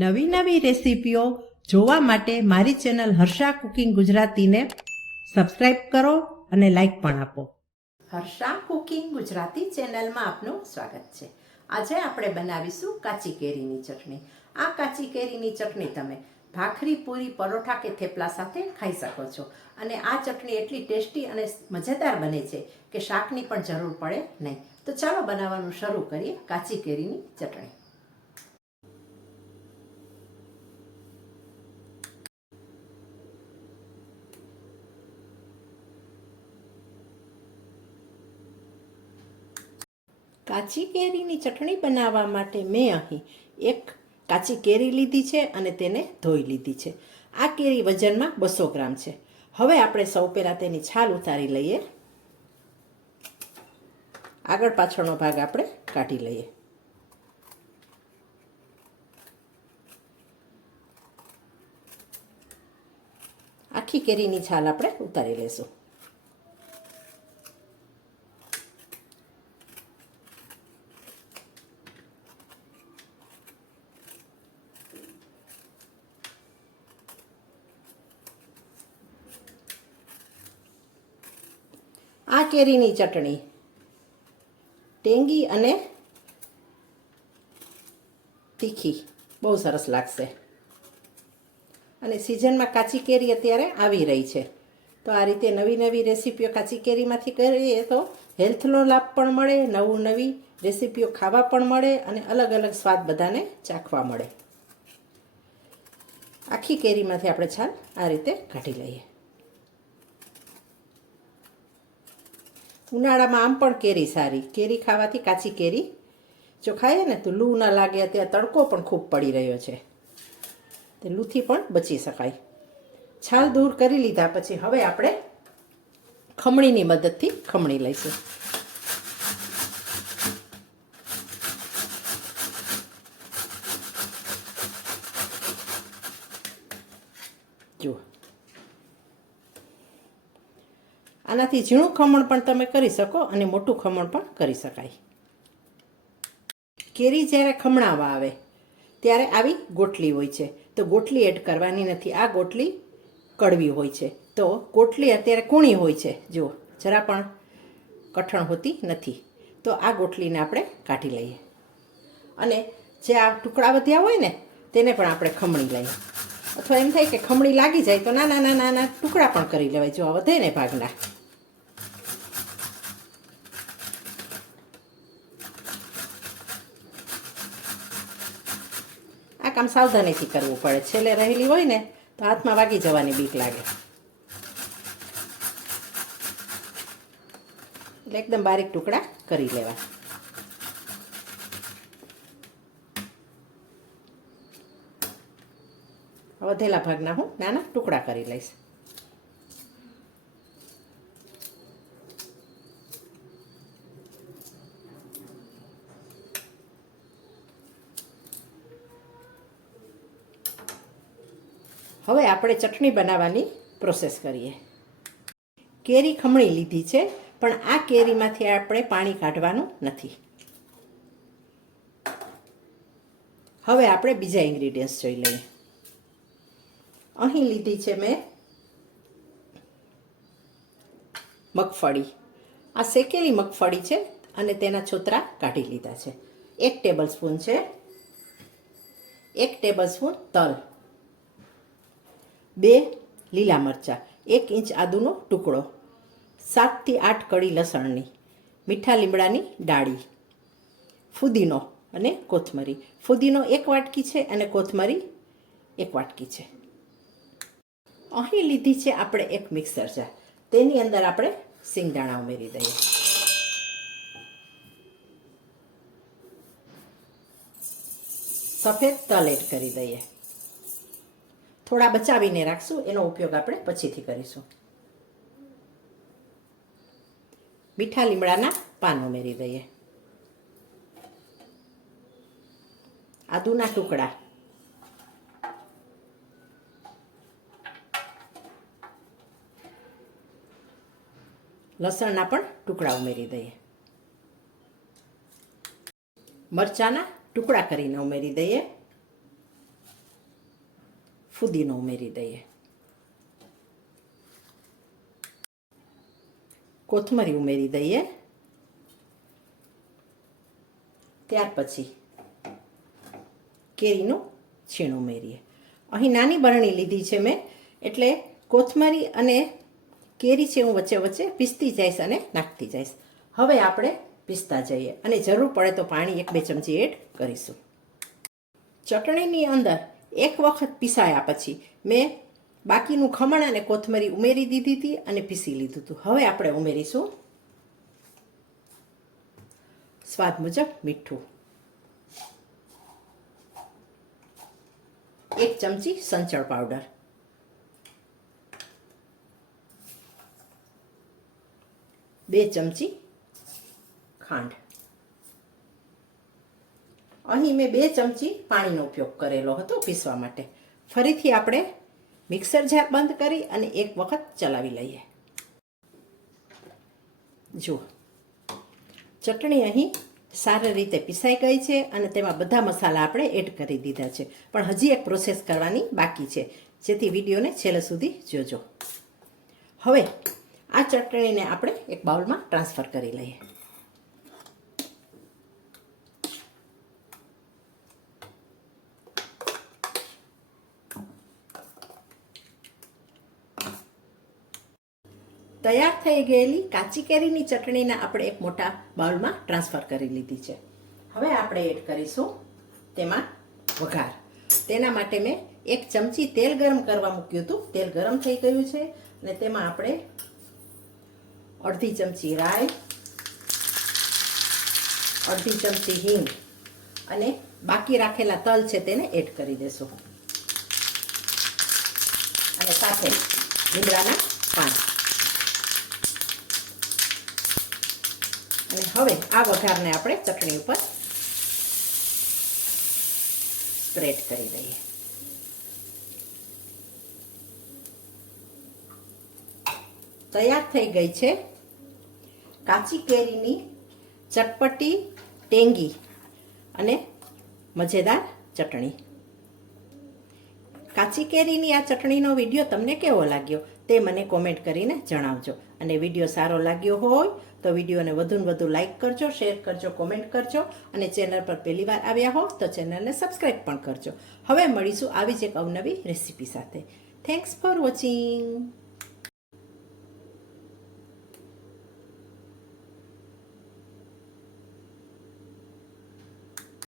નવી નવી રેસીપીઓ જોવા માટે મારી ચેનલ હર્ષા કુકિંગ ગુજરાતીને સબસ્ક્રાઇબ કરો અને લાઈક પણ આપો. હર્ષા કુકિંગ ગુજરાતી ચેનલમાં આપનું સ્વાગત છે. આજે આપણે બનાવીશું કાચી કેરીની ચટણી. આ કાચી કેરીની ચટણી તમે ભાખરી, પૂરી, પરોઠા કે થેપલા સાથે ખાઈ શકો છો. અને આ ચટણી એટલી ટેસ્ટી અને મજેદાર બને છે કે શાકની પણ જરૂર પડે નહીં. તો ચાલો બનાવવાનું શરૂ કરીએ કાચી કેરીની ચટણી. કાચી કેરીની ચટણી બનાવવા માટે મેં અહીં એક કાચી કેરી લીધી છે અને તેને ધોઈ લીધી છે. આ કેરી વજનમાં બસો ગ્રામ છે. હવે આપણે સૌ પહેલાં તેની છાલ ઉતારી લઈએ. આગળ પાછળનો ભાગ આપણે કાઢી લઈએ. આખી કેરીની છાલ આપણે ઉતારી લઈશું આ કેરીની ચટણી. ટેંગી અને તીખી. બહુ સરસ લાગશે. અને સિઝનમાં કાચી કેરી અત્યારે આવી રહી છે. તો આ રીતે નવી નવી રેસીપીઓ કાચી કેરીમાંથી કરીએ તો હેલ્થનો લાભ પણ મળે, નવું નવી રેસીપીઓ ખાવા પણ મળે અને અલગ અલગ સ્વાદ બધાને ચાખવા મળે. આખી કેરીમાંથી આપણે છાલ આ રીતે કાઢી લઈએ. ઉનાળામાં આમ પણ કેરી સારી. કેરી ખાવાથી કાચી કેરી. જો ખાઈએ ને તો લૂ ના લાગે, અત્યારે તડકો પણ ખૂબ પડી રહ્યો છે. તે લૂથી પણ બચી શકાય. છાલ દૂર કરી લીધા, પછી હવે આપણે ખમણીની મદદથી ખમણી લઈશું. જુઓ. આનાથી ઝીણું ખમણ પણ તમે કરી શકો અને મોટું ખમણ પણ કરી શકાય. કેરી જ્યારે ખમણાવા આવે, ત્યારે આવી ગોટલી હોય છે. તો ગોટલી એડ કરવાની નથી. આ ગોટલી કડવી હોય છે. તો ગોટલી અત્યારે કૂણી હોય છે. જુઓ, જરા પણ કઠણ હોતી નથી. તો આ ગોટલીને આપણે કાઢી લઈએ. અને જે આ ટુકડા વધ્યા હોય ને, તેને પણ આપણે ખમણી લઈએ. અથવા એમ થાય કે ખમણી લાગી જાય તો નાના નાના નાના ટુકડા પણ કરી લેવાય. જો આ વધે ને ભાગના. આ કામ સાવધાનીથી કરવું પડે. છેલ્લે રહેલી હોય ને, તો હાથમાં વાગી જવાની બીક લાગે. એટલે એકદમ બારીક ટુકડા કરી લેવા. વધેલા ભાગના હું નાના ટુકડા કરી લઈશ. હવે આપણે ચટણી બનાવવાની પ્રોસેસ કરીએ. કેરી ખમણી લીધી છે, પણ આ કેરીમાંથી આપણે પાણી કાઢવાનું નથી. હવે આપણે બીજા ઇન્ગ્રીડિયન્ટ્સ જોઈ લઈએ. અહીં લીધી છે મેં મગફળી. આ શેકેલી મગફળી છે અને તેના છોતરા કાઢી લીધા છે. એક ટેબલ સ્પૂન છે, એક ટેબલ સ્પૂન તલ. બે લીલા મરચાં, એક ઇંચ આદુનો ટુકડો, સાતથી આઠ કળી લસણની, મીઠા લીમડાની ડાળી, ફુદીનો અને કોથમરી. ફુદીનો એક વાટકી છે અને કોથમરી એક વાટકી છે. અહીં લીધી છે આપણે એક મિક્સર જાર તેની અંદર આપણે સિંગદાણા ઉમેરી દઈએ. સફેદ તલ એડ કરી દઈએ. થોડા બચાવીને રાખશું, એનો ઉપયોગ આપણે પછીથી કરીશું. મીઠા લીમડાના પાન ઉમેરી દઈએ. આદુના ટુકડા. લસણના પણ ટુકડા ઉમેરી દઈએ. મરચાંના ટુકડા કરીને ઉમેરી દઈએ. ફુદીનો ઉમેરી દઈએ કોથમરી ઉમેરી દઈએ ત્યાર પછી કેરીનું છીણ ઉમેરીએ અહીં નાની બરણી લીધી છે મેં એટલે કોથમરી અને કેરી છે હું વચ્ચે વચ્ચે પીસતી જઈશ અને નાખતી જઈશ હવે આપણે પીસતા જઈએ અને જરૂર પડે તો પાણી એક બે ચમચી એડ કરીશું. ચટણીની અંદર એક વખત પીસાયા પછી મેં બાકીનું ખમણ અને કોથમરી ઉમેરી દીધી હતી અને પીસી લીધું હતું. હવે આપણે ઉમેરીશું. સ્વાદ મુજબ મીઠું. એક ચમચી સંચળ પાવડર. બે ચમચી ખાંડ. અહીં મેં બે ચમચી પાણીનો ઉપયોગ કરેલો હતો પીસવા માટે. ફરીથી આપણે મિક્સર જાર બંધ કરી અને એક વખત ચલાવી લઈએ. જુઓ. ચટણી અહીં સારી રીતે પીસાઈ ગઈ છે અને તેમાં બધા મસાલા આપણે એડ કરી દીધા છે. પણ હજી એક પ્રોસેસ કરવાની બાકી છે. જેથી વિડીયોને છેલ્લે સુધી જોજો. હવે આ ચટણીને આપણે એક બાઉલમાં ટ્રાન્સફર કરી લઈએ. તૈયાર થઈ ગયેલી કાચી કેરીની ચટણીને આપણે એક મોટા બાઉલમાં ટ્રાન્સફર કરી લીધી છે. હવે આપણે એડ કરીશું તેમાં વઘાર. તેના માટે મેં એક ચમચી તેલ ગરમ કરવા મૂક્યું હતું. તેલ ગરમ થઈ ગયું છે અને તેમાં આપણે અડધી ચમચી રાઈ, અડધી ચમચી હિંગ અને બાકી રાખેલા તલ છે તેને એડ કરી દેશું. અને સાથે લીમડાના પાન અને હવે આ વઘારને આપણે ચટણી ઉપર સ્પ્રેડ કરી દઈએ. તૈયાર થઈ ગઈ છે કાચી કેરીની ચટપટી, ટેંગી અને મજેદાર ચટણી. કાચી કેરીની આ ચટણીનો વીડિયો તમને કેવો લાગ્યો તે મને કોમેન્ટ કરીને જણાવજો. અને વીડિયો સારો લાગ્યો હોય તો વિડીયોને વધુને વધુ લાઇક કરજો શેર કરજો કોમેન્ટ કરજો અને ચેનલ પર પહેલી વાર આવ્યા હો તો ચેનલને સબસ્ક્રાઈબ પણ કરજો. હવે મળીશું આવી જ એક અવનવી રેસીપી સાથે. Thanks for watching